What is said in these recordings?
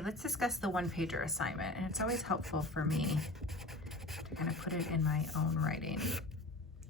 okay, let's discuss the one-pager assignment. And it's always helpful for me to kind of put it in my own writing.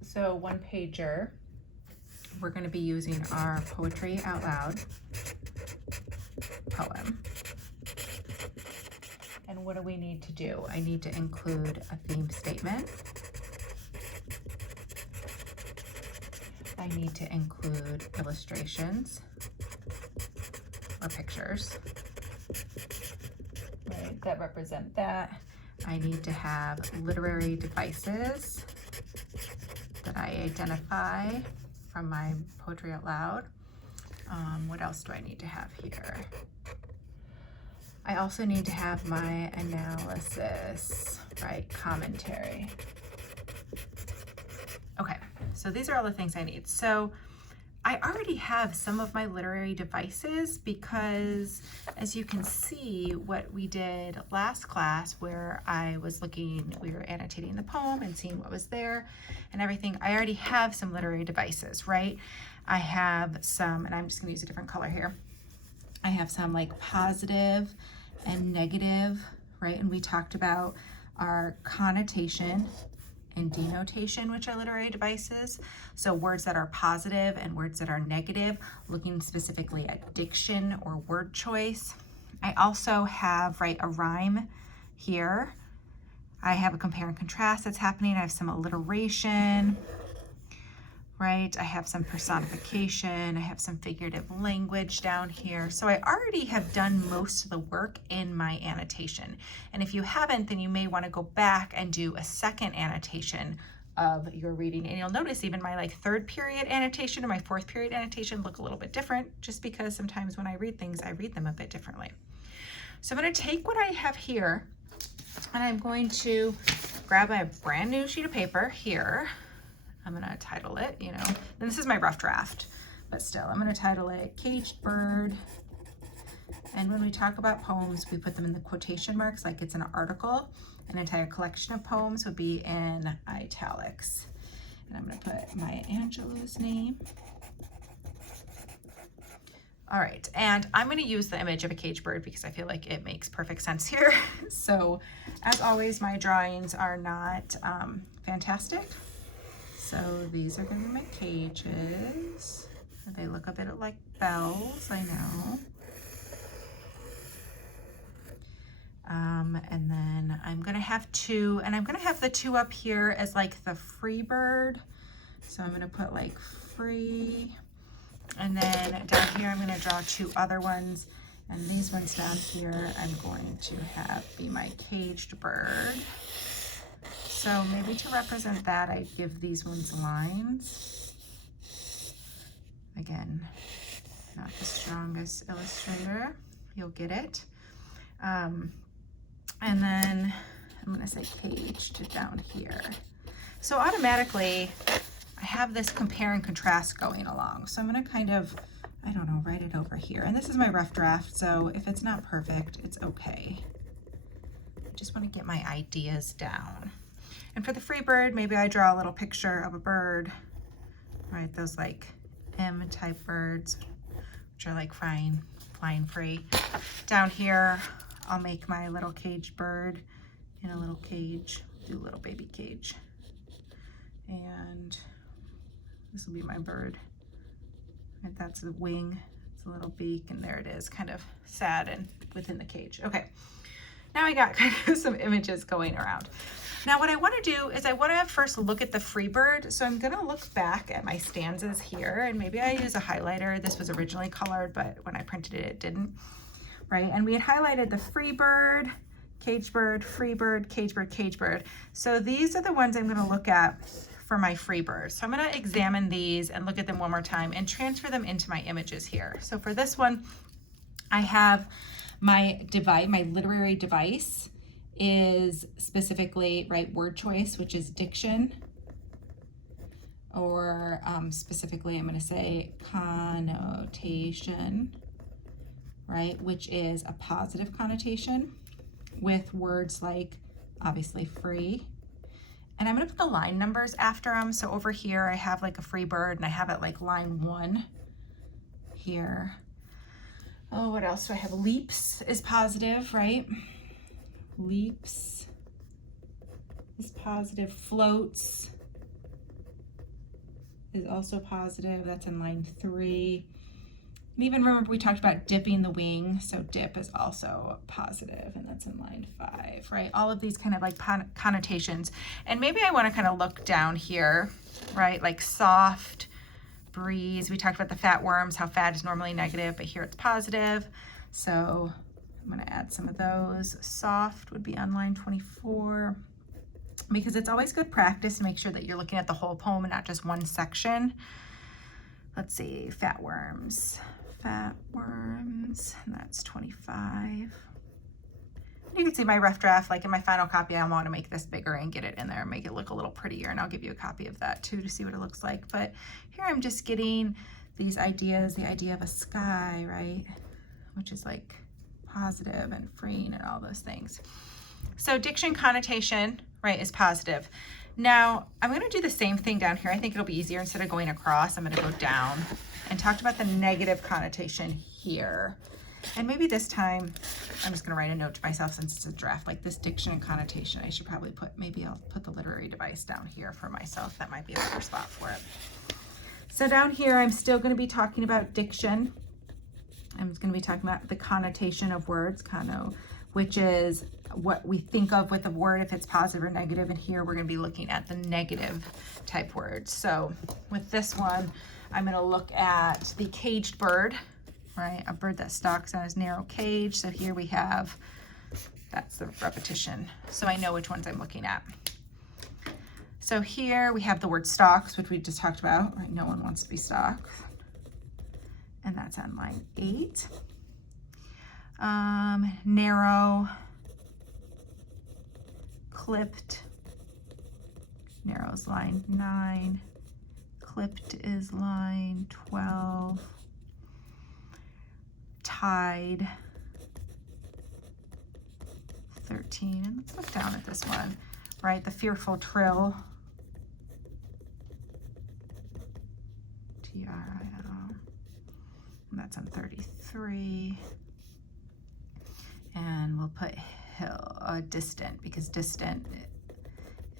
So one-pager, we're going to be using our poetry out loud poem. And what do we need to do? I need to include a theme statement. I need to include illustrations or pictures, right, that represent that. I need to have literary devices that I identify from my poetry out loud. What else do I need to have here? I also need to have my analysis, right, commentary. Okay, so these are all the things I need. So I already have some of my literary devices because, as you can see, what we did last class where I was looking, we were annotating the poem and seeing what was there and everything, I already have some literary devices, right? I have some, and I'm just gonna use a different color here. I have some like positive and negative, right? And we talked about our connotation and denotation, which are literary devices. So words that are positive and words that are negative, looking specifically at diction or word choice. I also have, right, a rhyme here. I have a compare and contrast that's happening. I have some alliteration, right? I have some personification. I have some figurative language down here. So I already have done most of the work in my annotation. And if you haven't, then you may want to go back and do a second annotation of your reading. And you'll notice even my like third period annotation and my fourth period annotation look a little bit different, just because sometimes when I read things, I read them a bit differently. So I'm going to take what I have here and I'm going to grab my brand new sheet of paper here. I'm gonna title it, you know, and this is my rough draft, but still, I'm gonna title it Caged Bird. And when we talk about poems, we put them in the quotation marks like it's an article. An entire collection of poems would be in italics. And I'm gonna put Maya Angelou's name. All right, and I'm gonna use the image of a caged bird because I feel like it makes perfect sense here. So as always, my drawings are not fantastic. So these are going to be my cages. They look a bit like bells, I know. And then I'm going to have two, and I'm going to have the two up here as like the free bird. So I'm going to put like free. And then down here, I'm going to draw two other ones. And these ones down here, I'm going to have be my caged bird. So maybe to represent that, I give these ones lines. Again, not the strongest illustrator, you'll get it. And then I'm gonna say caged down here. So automatically, I have this compare and contrast going along. So I'm gonna kind of, I don't know, write it over here. And this is my rough draft, so if it's not perfect, it's okay. I just wanna get my ideas down. And for the free bird, maybe I draw a little picture of a bird, right? Those like M-type birds, which are like flying free. Down here, I'll make my little caged bird in a little cage, do a little baby cage. And this will be my bird. And that's the wing, it's a little beak, and there it is, kind of sad and within the cage. Okay, now I got kind of some images going around. Now what I want to do is I want to first look at the free bird. So I'm going to look back at my stanzas here, and maybe I use a highlighter. This was originally colored, but when I printed it, it didn't, right? And we had highlighted the free bird, caged bird, free bird, caged bird, caged bird. So these are the ones I'm going to look at for my free bird. So I'm going to examine these and look at them one more time and transfer them into my images here. So for this one, I have my device, my literary device is specifically, right, word choice, which is diction, or specifically I'm going to say connotation, right, which is a positive connotation with words like obviously free. And I'm going to put the line numbers after them. So over here I have like a free bird and I have it like line 1 here. Oh, what else do I have? Leaps is positive, right? Leaps is positive. Floats is also positive. That's in line 3. And even remember we talked about dipping the wing, so dip is also positive, and that's in line 5, right? All of these kind of like connotations. And maybe I want to kind of look down here, right? Like soft, breeze. We talked about the fat worms, how fat is normally negative, but here it's positive. So I'm going to add some of those. Soft would be on line 24, because it's always good practice to make sure that you're looking at the whole poem and not just one section. Let's see, fat worms, and that's 25. You can see my rough draft, like in my final copy, I want to make this bigger and get it in there and make it look a little prettier, and I'll give you a copy of that too to see what it looks like. But here I'm just getting these ideas, the idea of a sky, right? Which is like positive and freeing and all those things. So diction connotation, right, is positive. Now I'm going to do the same thing down here. I think it'll be easier. Instead of going across, I'm going to go down and talk about the negative connotation here. And maybe this time I'm just going to write a note to myself, since it's a draft, like this diction and connotation. I should probably maybe I'll put the literary device down here for myself. That might be a better spot for it. So down here, I'm still going to be talking about diction. I'm going to be talking about the connotation of words, which is what we think of with a word if it's positive or negative. And here we're going to be looking at the negative type words. So with this one, I'm going to look at the caged bird, right? A bird that stalks on his narrow cage. So here we have, that's the repetition. So I know which ones I'm looking at. So here we have the word stalks, which we just talked about, right? No one wants to be stalked. And that's on line 8. Narrow, clipped, narrow is line 9, clipped is line 12, tied, 13, and let's look down at this one, right? The fearful trill, T-R-I-L, and that's on 33. And we'll put hill, distant, because distant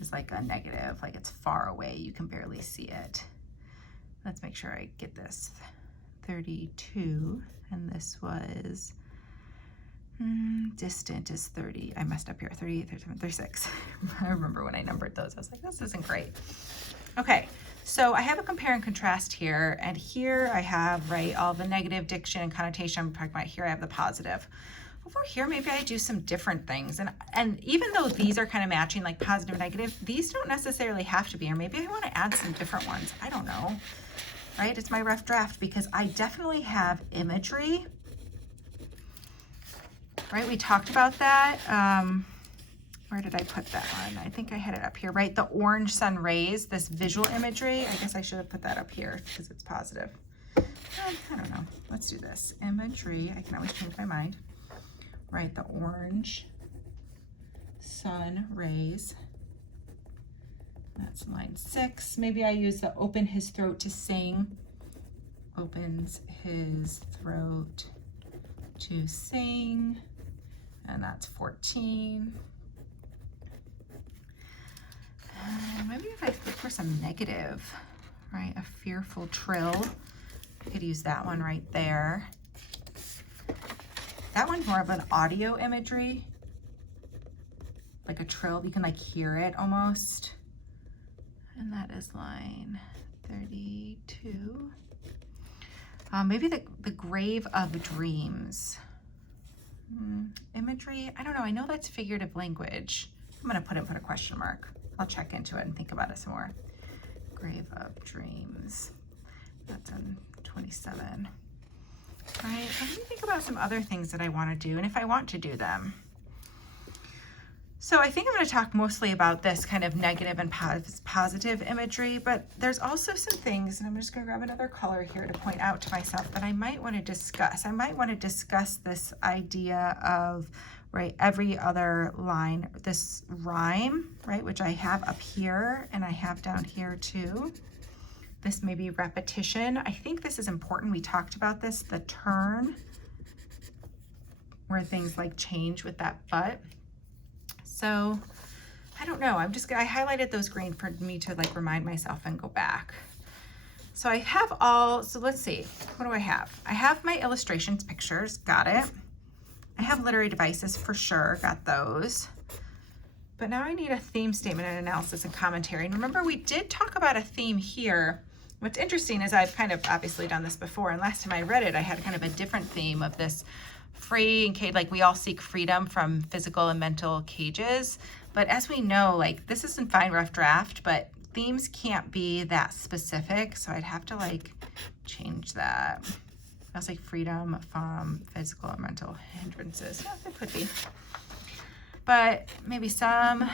is like a negative, like it's far away, you can barely see it. Let's make sure I get this. 32, and this was, distant is 30. I messed up here, 38, 37, 36. I remember when I numbered those, I was like, this isn't great. Okay, so I have a compare and contrast here, and here I have, right, all the negative diction and connotation I'm talking about. Here I have the positive. Over here, maybe I do some different things. And even though these are kind of matching, like positive, negative, these don't necessarily have to be, or maybe I want to add some different ones. I don't know, right? It's my rough draft, because I definitely have imagery, right? We talked about that. Where did I put that one? I think I had it up here, right? The orange sun rays, this visual imagery. I guess I should have put that up here because it's positive. I don't know. Let's do this. Imagery. I can always change my mind. Right, the orange sun rays. That's line 6. Maybe I use the open his throat to sing. Opens his throat to sing. And that's 14. Maybe if I look for some negative, right? A fearful trill. I could use that one right there. That one's more of an audio imagery, like a trill. You can like hear it almost. And that is line 32. Maybe the grave of dreams. Imagery, I don't know. I know that's figurative language. I'm going to put a question mark. I'll check into it and think about it some more. Grave of dreams. That's on 27. Right, let me think about some other things that I want to do, and if I want to do them. So I think I'm going to talk mostly about this kind of negative and positive imagery, but there's also some things, and I'm just going to grab another color here to point out to myself that I might want to discuss. I might want to discuss this idea of, right, every other line, this rhyme, right, which I have up here and I have down here too. This may be repetition. I think this is important. We talked about this, the turn, where things like change with that but. So I don't know, I highlighted those green for me to like remind myself and go back. So I have so let's see, what do I have? I have my illustrations, pictures, got it. I have literary devices for sure, got those. But now I need a theme statement and analysis and commentary. And remember, we did talk about a theme here. What's interesting is I've kind of obviously done this before, and last time I read it, I had kind of a different theme of this free and cage, like we all seek freedom from physical and mental cages. But as we know, like this is in fine rough draft, but themes can't be that specific. So I'd have to like change that. I was like freedom from physical and mental hindrances. Yeah, it could be. But maybe some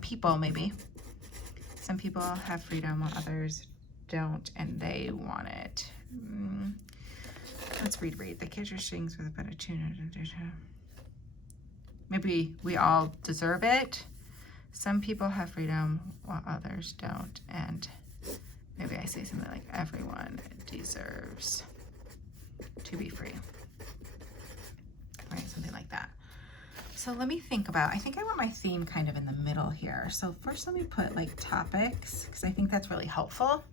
people maybe. Some people have freedom while others don't, and they want it. Let's read. The kids are strings with a better tune. Maybe we all deserve it. Some people have freedom while others don't, and maybe I say something like everyone deserves to be free. Right, something like that. So let me think about, I think I want my theme kind of in the middle here. So first let me put like topics, because I think that's really helpful.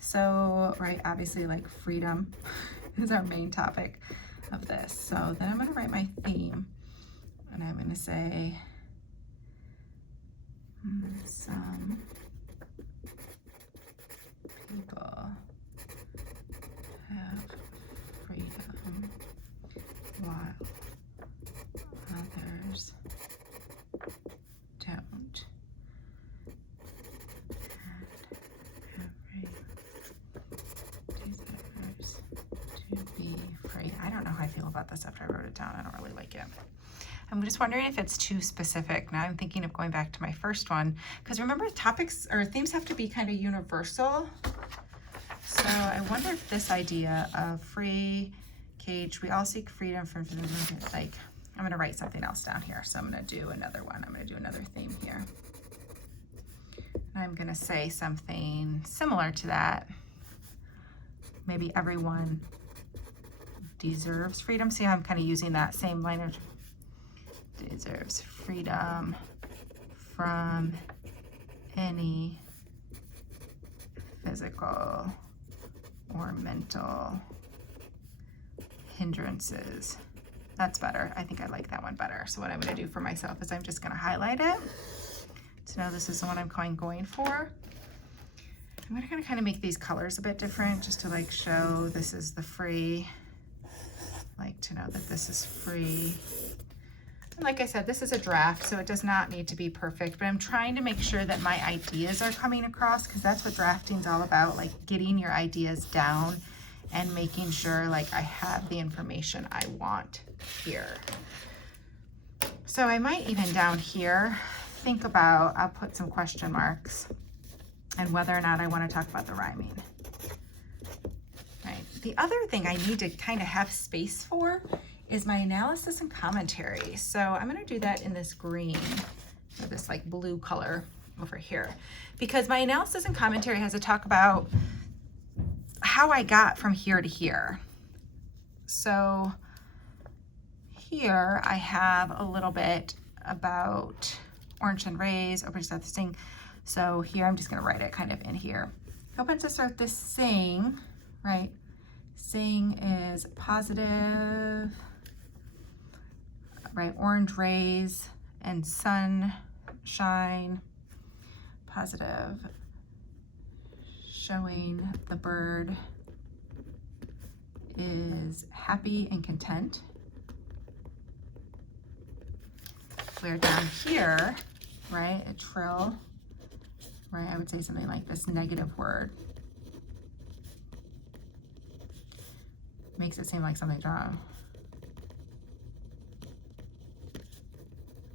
So, right, obviously like freedom is our main topic of this. So then I'm going to write my theme, and I'm going to say some people have freedom while others don't. Deserves to be free. I don't know how I feel about this after I wrote it down. I don't really like it. I'm just wondering if it's too specific. Now I'm thinking of going back to my first one, because remember topics or themes have to be kind of universal. So I wonder if this idea of free cage, we all seek freedom from like, I'm gonna write something else down here. So I'm gonna do another one. I'm gonna do another theme here. And I'm gonna say something similar to that. Maybe everyone deserves freedom. See how I'm kind of using that same line of deserves freedom from any physical or mental hindrances. That's better. I think I like that one better. So what I'm going to do for myself is I'm just going to highlight it to know this is the one I'm going for. I'm going to kind of make these colors a bit different just to like show this is the free, like to know that this is free. And like I said, this is a draft, so it does not need to be perfect, but I'm trying to make sure that my ideas are coming across, because that's what drafting is all about, like getting your ideas down and making sure like I have the information I want here. So I might even down here think about, I'll put some question marks and whether or not I want to talk about the rhyming. Right. The other thing I need to kind of have space for is my analysis and commentary. So I'm going to do that in this green or this like blue color over here, because my analysis and commentary has to talk about how I got from here to here. So here I have a little bit about orange and rays, open to start the sing. So here I'm just going to write it kind of in here. Open to start this sing, right? Sing is positive, right? Orange rays and sunshine, positive, showing the bird is happy and content. Where down here, right, a trill, right, I would say something like this negative word. Makes it seem like something's wrong.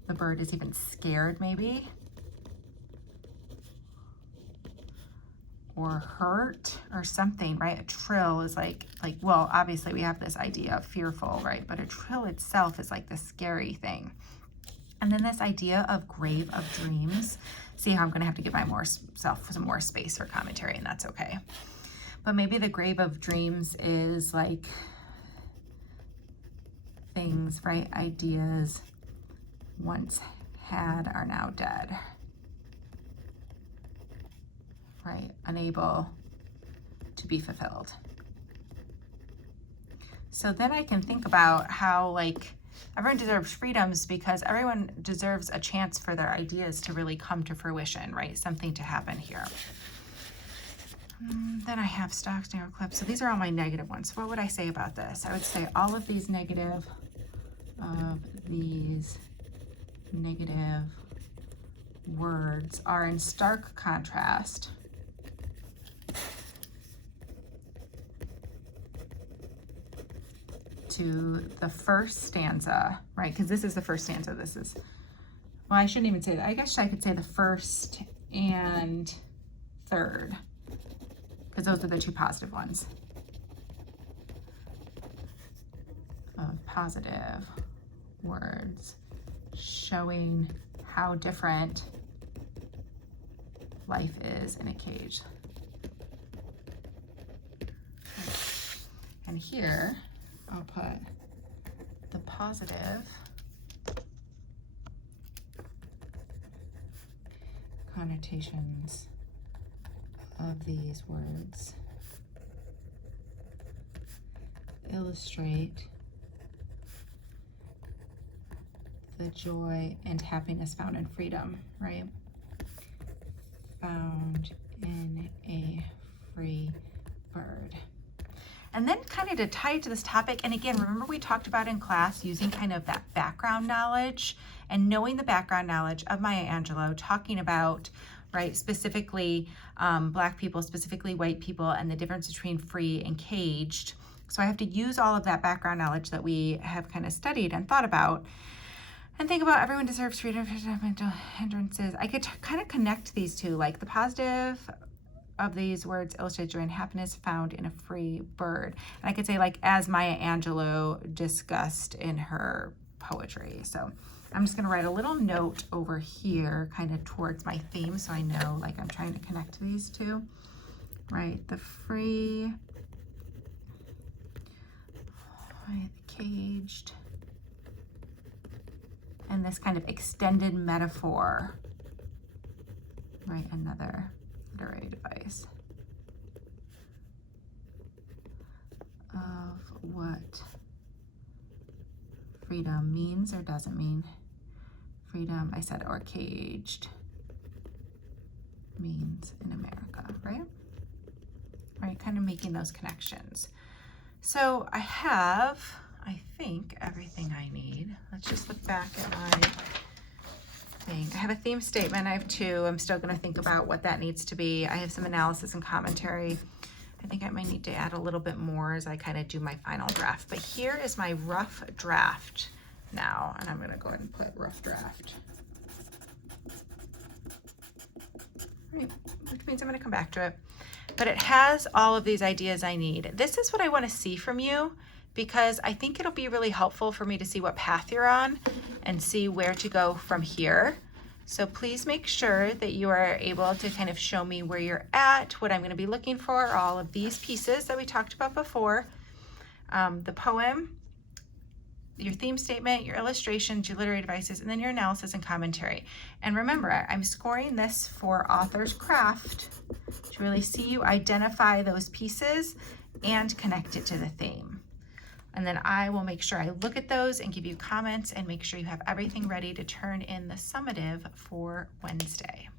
The bird is even scared, maybe, or hurt or something, right? A trill is like, well, obviously we have this idea of fearful, right? But a trill itself is like the scary thing. And then this idea of grave of dreams. See how I'm going to have to give myself some more space for commentary, and that's okay. But maybe the grave of dreams is like things, right? Ideas once had are now dead, right? Unable to be fulfilled. So then I can think about how, like, everyone deserves freedoms because everyone deserves a chance for their ideas to really come to fruition, right? Something to happen here. Then I have stocks, narrow clips. So these are all my negative ones. So what would I say about this? I would say all of these negative words are in stark contrast to the first stanza, right? Because this is the first stanza. This is, well, I shouldn't even say that. I guess I could say the first and third, because those are the two positive ones. Of positive words showing how different life is in a cage. And here I'll put the positive connotations of these words illustrate the joy and happiness found in freedom, right? Found in a free bird. And then kind of to tie it to this topic, and again, remember we talked about in class using kind of that background knowledge and knowing the background knowledge of Maya Angelou, talking about, right, specifically Black people, specifically white people, and the difference between free and caged. So I have to use all of that background knowledge that we have kind of studied and thought about and think about everyone deserves freedom from mental hindrances. I could kind of connect these two, like the positive of these words illustrate joy and happiness found in a free bird. And I could say, like, as Maya Angelou discussed in her poetry. So I'm just gonna write a little note over here kind of towards my theme so I know, like, I'm trying to connect these two, right? The free, right, the caged, and this kind of extended metaphor, right? Another literary device of what freedom means or doesn't mean. Freedom, I said, or caged means in America, right? Right, kind of making those connections. So I have, I think, everything I need. Let's just look back at my thing. I have a theme statement. I have two. I'm still going to think about what that needs to be. I have some analysis and commentary. I think I might need to add a little bit more as I kind of do my final draft. But here is my rough draft now, and I'm going to go ahead and put rough draft. Right, which means I'm going to come back to it. But it has all of these ideas I need. This is what I want to see from you, because I think it'll be really helpful for me to see what path you're on and see where to go from here. So please make sure that you are able to kind of show me where you're at, what I'm going to be looking for, all of these pieces that we talked about before. The poem, your theme statement, your illustrations, your literary devices, and then your analysis and commentary. And remember, I'm scoring this for author's craft to really see you identify those pieces and connect it to the theme. And then I will make sure I look at those and give you comments and make sure you have everything ready to turn in the summative for Wednesday.